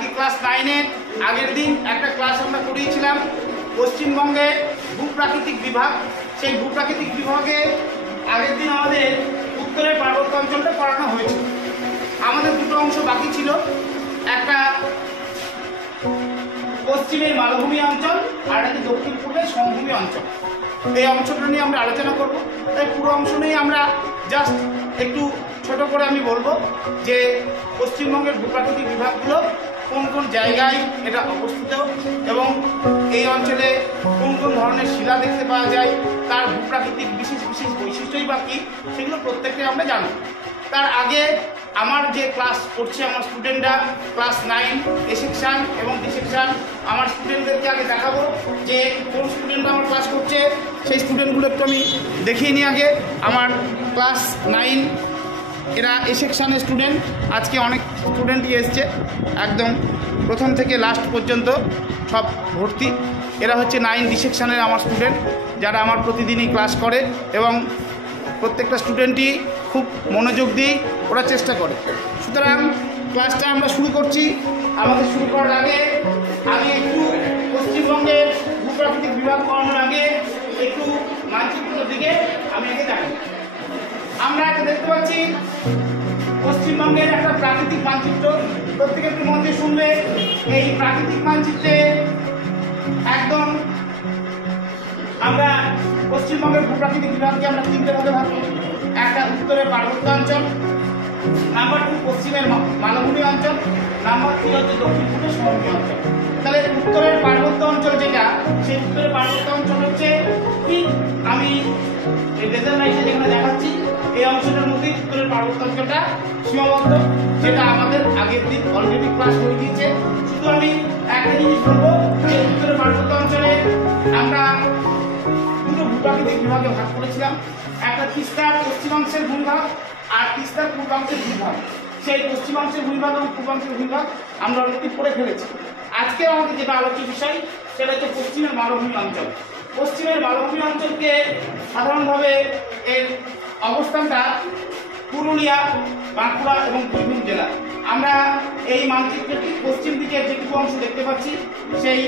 কি ক্লাস 9-এ আগের দিন একটা ক্লাস আমরা করিয়েছিলাম পশ্চিমবঙ্গে ভূপ্রাকৃতিক বিভাগ। সেই ভূপ্রাকৃতিক বিভাগে আগের দিন আমাদের উত্তরের পার্বত্য অঞ্চলটা পড়ানো হয়েছিল। আমাদের দুটো অংশ বাকি ছিল, একটা পশ্চিমের মালভূমি অঞ্চল আর একটা দক্ষিণ পূর্বের সমভূমি অঞ্চল। এই অংশটা নিয়ে আমরা আলোচনা করব। তাই পুরো অংশ নিয়ে আমরা জাস্ট একটু ছোট করে আমি বলবো যে পশ্চিমবঙ্গের ভূপ্রাকৃতিক বিভাগগুলো কোন কোন জায়গায় এটা অবস্থিত এবং এই অঞ্চলে কোন কোন ধরনের শিলা দেখতে পাওয়া যায়, তার ভূপ্রাকৃতিক বিশেষ বিশেষ বৈশিষ্ট্যই বা কী, সেগুলো প্রত্যেকটাই আমরা জানব। তার আগে আমার যে ক্লাস করছে আমার স্টুডেন্টরা ক্লাস 9 এ সেকশান এবং বি সেকশান, আমার স্টুডেন্টদেরকে আগে দেখাবো যে কোন স্টুডেন্ট আমার ক্লাস করছে। সেই স্টুডেন্টগুলো একটু আমি দেখিয়ে নিই আগে। আমার ক্লাস 9 এরা এ সেকশানের স্টুডেন্ট। আজকে অনেক স্টুডেন্টই এসছে, একদম প্রথম থেকে লাস্ট পর্যন্ত সব ভর্তি। এরা হচ্ছে 9 ডি সেকশানের আমার স্টুডেন্ট, যারা আমার প্রতিদিনই ক্লাস করে এবং প্রত্যেকটা স্টুডেন্টই খুব মনোযোগ দিয়ে ওরা চেষ্টা করে। সুতরাং ক্লাসটা আমরা শুরু করছি। আমাদের শুরু করার আগে আমি একটু পশ্চিমবঙ্গের ভূপ্রাকৃতিক বিভাগ পড়ানোর আগে একটু মানচিত্রের দিকে আমি আগে যাই। আমরা এটা দেখতে পাচ্ছি পশ্চিমবঙ্গের একটা প্রাকৃতিক মানচিত্র। প্রত্যেকে একটু মন দিয়ে শুনবে। এই প্রাকৃতিক মানচিত্রে একদম আমরা পশ্চিমবঙ্গের ভূপ্রাকৃতিক বিভাগকে আমরা 3টে ভাগে ভাগ করি। একটা উত্তরের পার্বত্য অঞ্চল, নাম্বার 2 পশ্চিমের মালভূমি অঞ্চল, নাম্বার 3 হচ্ছে দক্ষিণ পূর্বের সমভূমি অঞ্চল। তাহলে উত্তরের পার্বত্য অঞ্চল যেটা, সেই উত্তরের পার্বত্য অঞ্চল হচ্ছে ঠিক আমি এই ডেজার্ট লাইটে যেখানে দেখাচ্ছি এই অংশটার মধ্যে উত্তরের পার্বত্য অঞ্চলটা সীমাবদ্ধ, যেটা আমাদের আগের দিন অলরেডি ক্লাস হয়ে গিয়েছে। শুধু আমি একটা জিনিস বলবো যে উত্তরের পার্বত্য অঞ্চলে আমরা দুটো ভূপ্রাকৃতিক বিভাগে ভাগ করেছিলাম। একটা তিস্তার পশ্চিমাংশের ভূমিভাগ আর তিস্তার পূর্বাংশের ভূমিভাগ। সেই পশ্চিমাংশের ভূমিভাগ এবং পূর্বাংশের ভূমিভাগ আমরা অলরেডি পড়ে ফেলেছি। আজকে আমাদের যেটা আলোচ্য বিষয় সেটা হচ্ছে পশ্চিমের মালভূমি অঞ্চল। পশ্চিমের মালভূমি অঞ্চলকে সাধারণভাবে এর অবস্থানটা পুরুলিয়া, বাঁকুড়া এবং বীরভূম জেলা। আমরা এই মানচিত্রের ঠিক পশ্চিম দিকে যেটুকু অংশ দেখতে পাচ্ছি সেই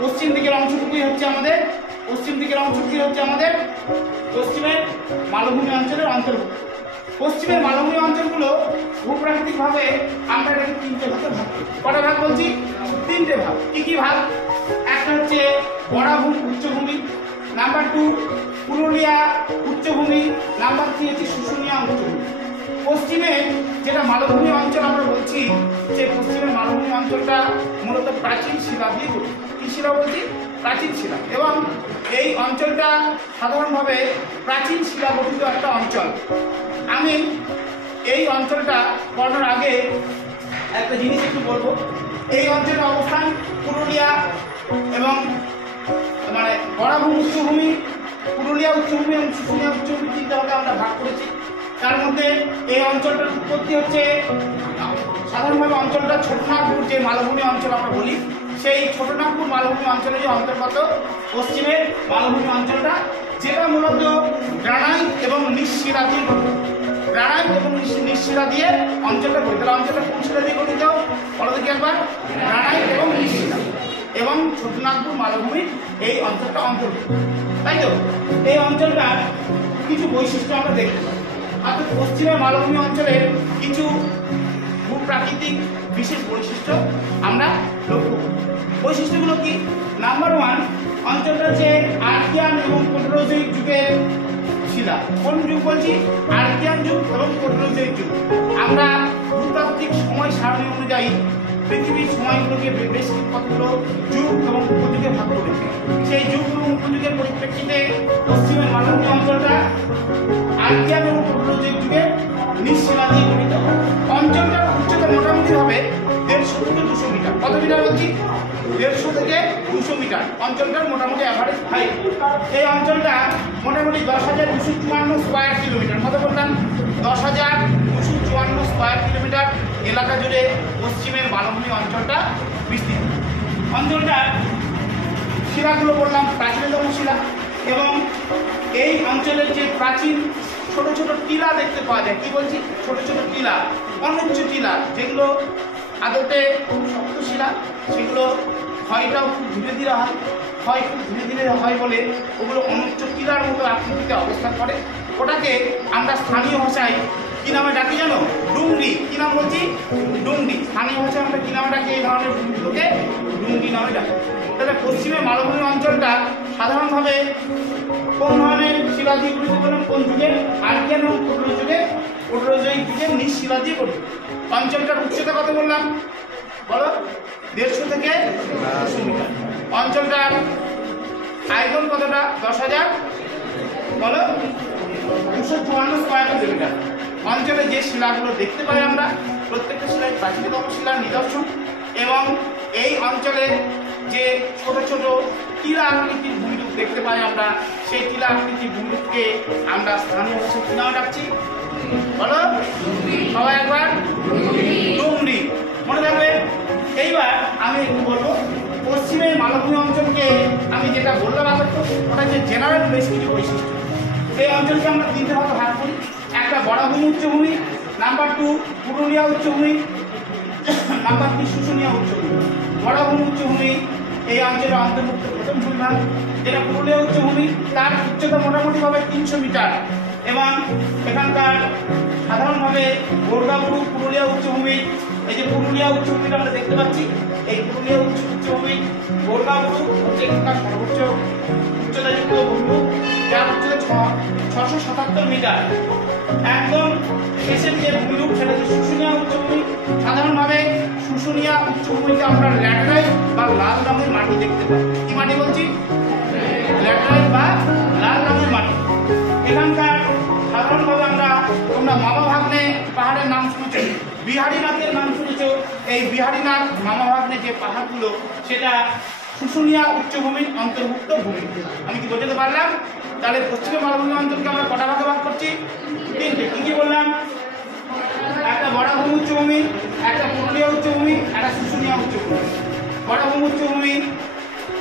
পশ্চিম দিকের অংশটুকুই হচ্ছে আমাদের পশ্চিমের মালভূমি অঞ্চলের অন্তর্ভুক্ত। পশ্চিমের মালভূমি অঞ্চলগুলো ভূপ্রাকৃতিকভাবে আমরা এটাকে 3টে ভাগে ভাগ করি। কটা ভাগ বলছি? 3টে ভাগ। কি কি ভাগ? একটা হচ্ছে বরাভূমি উচ্চভূমি, নাম্বার 2 পুরুলিয়া উচ্চভূমি, নাম্বার 3 হচ্ছে শুশুনিয়া উচ্চভূমি। পশ্চিমে যেটা মালভূমি অঞ্চল আমরা বলছি, যে পশ্চিমের মালভূমি অঞ্চলটা মূলত প্রাচীন শিলা দিয়ে গঠিত। কি শিলা বলছি? প্রাচীন শিলা। এবং এই অঞ্চলটা সাধারণভাবে প্রাচীন শিলা গঠিত একটা অঞ্চল। আমি এই অঞ্চলটা পড়ানোর আগে একটা জিনিস একটু বলবো। এই অঞ্চলের অবস্থান পুরুলিয়া এবং মানে বরাভূমি উচ্চভূমি, পুরুলিয়া উচ্চভূমি এবং শুশুনিয়া উচ্চভূমি 3টে ভাগে আমরা ভাগ করেছি। তার মধ্যে এই অঞ্চলটার উৎপত্তি হচ্ছে সাধারণভাবে অঞ্চলটা ছোটনাগপুর যে মালভূমি অঞ্চল আমরা বলি, সেই ছোটনাগপুর মালভূমি অঞ্চলের যে অন্তর্গত পশ্চিমের মালভূমি অঞ্চলটা, যেটা মূলত গ্রানাইট এবং নিঃশিলা দিয়ে গঠিত। গ্রানাইট এবং নিঃশিলা দিয়ে অঞ্চলটা গঠিত। অঞ্চলটা কোন শিলা দিয়ে গঠিত বলো দেখি একবার? গ্রানাইট এবং নিঃশিলা। এবং ছোটনাগপুর মালভূমি এই অঞ্চলটা অন্তর্ভুক্ত, তাই তো? এই অঞ্চলটার কিছু বৈশিষ্ট্য আমরা দেখতে পাই। অর্থাৎ পশ্চিমের মালভূমি অঞ্চলের কিছু ভূপ্রাকৃতিক বিশেষ বৈশিষ্ট্য আমরা লক্ষ্য করি। বৈশিষ্ট্যগুলো কি? নাম্বার 1, অঞ্চলটা হচ্ছে আর্কিয়ান এবং প্যালিওজোইক যুগের শিলা। কোন যুগ বলছি? আর্কিয়ান যুগ এবং প্যালিওজোইক যুগ। আমরা ভূতাত্ত্বিক সময় সারণী অনুযায়ী পৃথিবীর সময়গুলোকে বেশ কতগুলো যুগ এবং উপযুগে ভাগ করেছে। সেই যুগ এবং উপযুগের পরিপ্রেক্ষিতে পশ্চিমের মালভূমি অঞ্চলটা আর্কিয়ান এবং প্যালিওজোইক যুগের নিঃশিলা দিয়ে গঠিত। অঞ্চলটার উচ্চতা মোটামুটি হবে 150 থেকে 200 মিটার। কত মিটার বলছি? 150 থেকে 200 মিটার অঞ্চলটার মোটামুটি অ্যাভারেজ হাইট। এই অঞ্চলটা মোটামুটি 10,254 স্কোয়ার কিলোমিটার। কত বললাম? 10,254 স্কোয়ার কিলোমিটার এলাকা জুড়ে পশ্চিমের মালভূমি অঞ্চলটা বিস্তৃত। অঞ্চলটার শিলাগুলো বললাম প্রাচীনতম শিলা, এবং এই অঞ্চলের যে প্রাচীন ছোট ছোট টিলা দেখতে পাওয়া যায়। কি বলছি? ছোট ছোট টিলা, অনুচ্চ টিলা, যেগুলো আদতে খুব শক্ত শিলা, সেগুলো ক্ষয়টাও খুব ধীরে ধীরে হয়, ক্ষয় খুব ধীরে ধীরে হয় বলে ওগুলো অনুচ্চ টিলার মতো আকৃতিতে অবস্থান করে। ওটাকে আমরা স্থানীয় ভাষায় কী নামে ডাকি জানো? ডুংরি। কী নাম বলছি? ডুংরি। স্থানীয় ভাষায় আমরা কী নামে ডাকি এই ধরনের ভূমিগুলোকে? ডুংরি নামে ডাকি। তাহলে পশ্চিমে মালভূমি অঞ্চলটা সাধারণভাবে কোন ধরনের শিলা দিয়ে গঠিত বললাম? কোন যুগের? আর্কিয়ান এবং প্রোটোজোয়িক যুগের নিজ শিলা দিয়ে গঠিত। অঞ্চলটার উচ্চতা কত বললাম? বলো। 150 থেকে 200 মিটার। অঞ্চলটার আয়তন কতটা? 10,000 বলো 254 স্কয়ার কিলোমিটার। অঞ্চলে যে শিলাগুলো দেখতে পাই আমরা, প্রত্যেকটা শিলাই প্রাচীনতম শিলার নিদর্শন, এবং এই অঞ্চলে যে ছোট ছোট টিলা আকৃতির ভূমিরূপ দেখতে পাই আমরা, সেই টিলা আকৃতির ভূমিরূপকে আমরা স্থানীয় ভাষায় কি নামে ডাকছি? বলো সবাই একবার। ডুংরি। মনে রাখবে। এইবার আমি একটু বলবো পশ্চিমের মালভূমি অঞ্চলকে আমি যেটা বললাম আগে, ওটা যে জেনারেল বেশ কিছু বৈশিষ্ট্য। এই অঞ্চলকে আমরা তিনটে ভাগে ভাগ করি। একটা বরাভূমি উচ্চভূমি, নাম্বার 2 পুরুলিয়া উচ্চভূমি, নাম্বার 3 শুশুনিয়া উচ্চভূমি। বরাভূমি উচ্চভূমি এই অঞ্চলের অন্তর্ভুক্ত প্রথম ভূমিভাগ, যেটা পুরুলিয়া উচ্চভূমি। তার উচ্চতা মোটামুটিভাবে 300 মিটার, এবং এখানকার সাধারণভাবে গোর্গাবুরু পুরুলিয়া উচ্চভূমি, এই যে পুরুলিয়া উচ্চভূমিটা আমরা দেখতে পাচ্ছি, এই পুরুলিয়া উচ্চভূমি গোর্গাবুরু হচ্ছে এখানকার সর্বোচ্চ উচ্চতাযুক্ত ভূমিরূপ, যার উচ্চতা 677 মিটার। একদম শেষের যে ভূমিরূপ সেটা হচ্ছে শুশুনিয়া উচ্চভূমি। সাধারণভাবে শুশুনিয়া উচ্চভূমিতে আমরা ল্যাটেরাইট বা লাল রঙের মাটি দেখতে পাই। কি মাটি বলছি? ল্যাটেরাইট বা লাল রঙের মাটি। এখানকার সাধারণভাবে তোমরা মামা ভাগ্নে পাহাড়ের নাম শুনেছ, বিহারীনাথের নাম শুনেছ। এই বিহারীনাথ মামা ভাগ্নে যে পাহাড়গুলো, সেটা শুশুনিয়া উচ্চভূমির অন্তর্ভুক্ত ভূমি। আমি কি বোঝাতে পারলাম? তাহলে পশ্চিমে মালভূমি অঞ্চলকে আমরা কটা ভাগে ভাগ করছি? তিনটে। কি কি বললাম? একটা বরাভূমি উচ্চভূমি, একটা পুরুলিয়া উচ্চভূমি, একটা শুশুনিয়া উচ্চভূমি। বরাভূমি উচ্চভূমি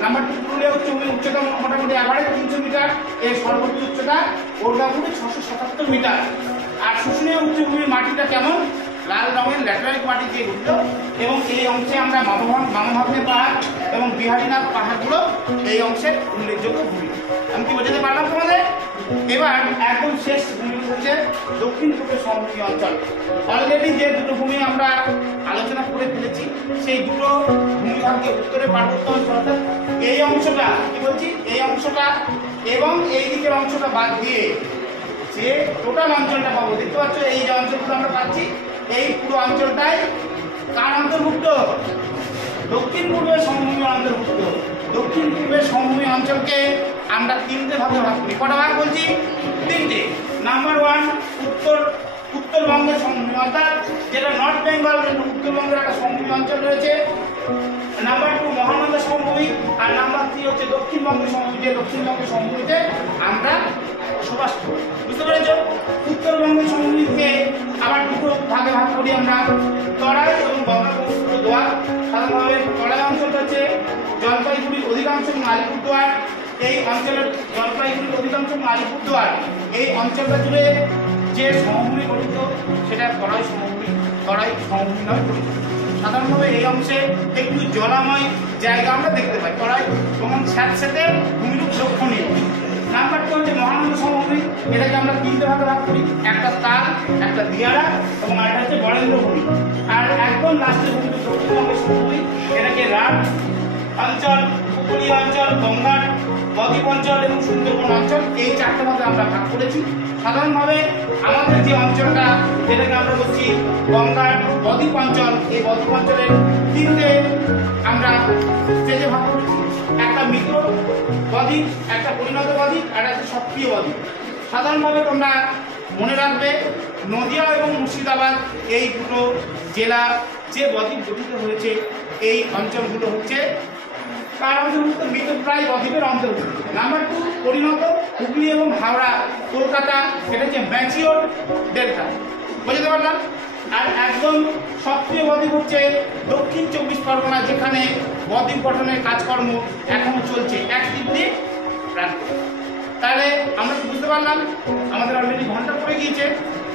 নাম্বার 2 পুরুলিয়া উচ্চভূমি, উচ্চতা মোটামুটি এভারেজ 300 মিটার, এর সর্বোচ্চ উচ্চতা গোর্গাবুরু 677 মিটার। আর শুশুনিয়া উচ্চভূমির মাটিটা কেমন? লাল রঙের ল্যাটেরাইট মাটি দিয়ে গঠিত, এবং এই অংশে আমরা মামা ভাগ্নে পাহাড় এবং বিহারীনাথ পাহাড়গুলো এই অংশের উল্লেখযোগ্য ভূমি। আমি কি বোঝাতে পারলাম তোমাদের? এবার একদম শেষ ভূমি হচ্ছে দক্ষিণ পূর্বের সমভূমি অঞ্চল। অলরেডি যে দুটো ভূমি আমরা আলোচনা করে ফেলেছি, সেই দুটো ভূমিভাগকে উত্তরে পার্বত্য অঞ্চল, অর্থাৎ এই অংশটা কি বলছি, এই অংশটা এবং এই দিকের অংশটা বাদ দিয়ে যে টোটাল অঞ্চলটা পাবো, দেখতে পাচ্ছ এই যে অঞ্চলগুলো আমরা পাচ্ছি, এই পুরো অঞ্চলটাই কার অন্তর্ভুক্ত? দক্ষিণ পূর্বের সমভূমি অন্তর্ভুক্ত। দক্ষিণ পূর্বের সমভূমি অঞ্চলকে আমরা তিনটে ভাগে ভাগ করি। কটা ভাগ বলছি? তিনটে। নাম্বার 1 উত্তরবঙ্গের সমভূমি, অর্থাৎ যেটা নর্থ বেঙ্গল, উত্তরবঙ্গের একটা সমভূমি অঞ্চল রয়েছে। নাম্বার 2 মহানন্দা সমভূমি, আর নাম্বার 3 হচ্ছে দক্ষিণবঙ্গের সমভূমি, যে দক্ষিণবঙ্গের সমভূমিতে আমরা বসবাস করি। বুঝতে পেরেছ? উত্তরবঙ্গের সমভূমিকে আবার দুটো ভাগে ভাগ করি আমরা, তরাই এবং গঙ্গা-ব্রহ্মপুত্র দোয়ার। সাধারণভাবে তরাই অঞ্চলটা হচ্ছে জলপাইগুড়ির অধিকাংশ এবং আলিপুরদুয়ার। এই অঞ্চলের জলপাইগুড়ির অধিকাংশ এবং আলিপুরদুয়ার এই অঞ্চলটা জুড়ে যে সমভূমি গঠিত, সেটা তরাই সমভূমি নামে পরিচিত। সাধারণভাবে এই অংশে একটু জলাময় জায়গা আমরা দেখতে পাই, তরাই এবং স্যাঁতস্যাঁতে ভূমিরূপ লক্ষণীয়। নাম্বার 2 হচ্ছে মহানন্দা সমভূমি, এটাকে আমরা তিনটে ভাগে ভাগ করি, একটা তাল, একটা দিয়ারা এবং আরেকটা হচ্ছে বরেন্দ্র ভূমি। আর একদম লাস্টের ভূমি দক্ষিণবঙ্গের সমভূমি, এটাকে রাঢ় অঞ্চল, উপকূলীয় অঞ্চল, গঙ্গার বদ্বীপ অঞ্চল এবং সুন্দরবন অঞ্চল, এই চারটে ভাগে আমরা ভাগ করেছি। সাধারণভাবে আমাদের যে অঞ্চলটা, যেটাকে আমরা বলছি গঙ্গার বদ্বীপ অঞ্চল, এই বদ্বীপ অঞ্চলের তিনটে আমরা স্টেজে ভাগ করেছি। একটা মৃত বদ্বীপ, একটা পরিণত বদ্বীপ, আর একটা সক্রিয় বদ্বীপ। সাধারণভাবে তোমরা মনে রাখবে, নদিয়া এবং মুর্শিদাবাদ এই দুটো জেলা যে বদ্বীপ গঠিত হয়েছে, এই অঞ্চলগুলো হচ্ছে কার অন্তর্ভুক্ত? মৃতপ্রায় বদ্বীপের অন্তর্ভুক্ত। নাম্বার 2 পরিণত হুগলি এবং হাওড়া, কলকাতা, এটা হচ্ছে ম্যাচিওর ডেল্টা। বুঝতে পারলাম? আর একদম সক্রিয় বদ্বীপ হচ্ছে দক্ষিণ 24 পরগনা, যেখানে বদ্বীপ গঠনের কাজকর্ম এখনো চলছে অ্যাক্টিভলি রান। তাহলে আমরা বুঝতে পারলাম আমাদের অলরেডি ঘন্টা পড়ে গিয়েছে,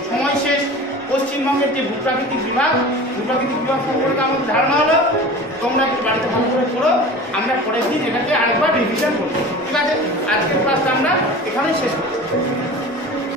সময় শেষ। পশ্চিমবঙ্গের যে ভূপ্রাকৃতিক বিভাগ সম্পর্কে আমাদের ধারণা হলো। তোমরা একটু বাড়িতে ভালো করে পড়ো, আমরা পরের দিন এটাকে আরেকবার রিভিশন করবো। ঠিক আছে, আজকের ক্লাসটা আমরা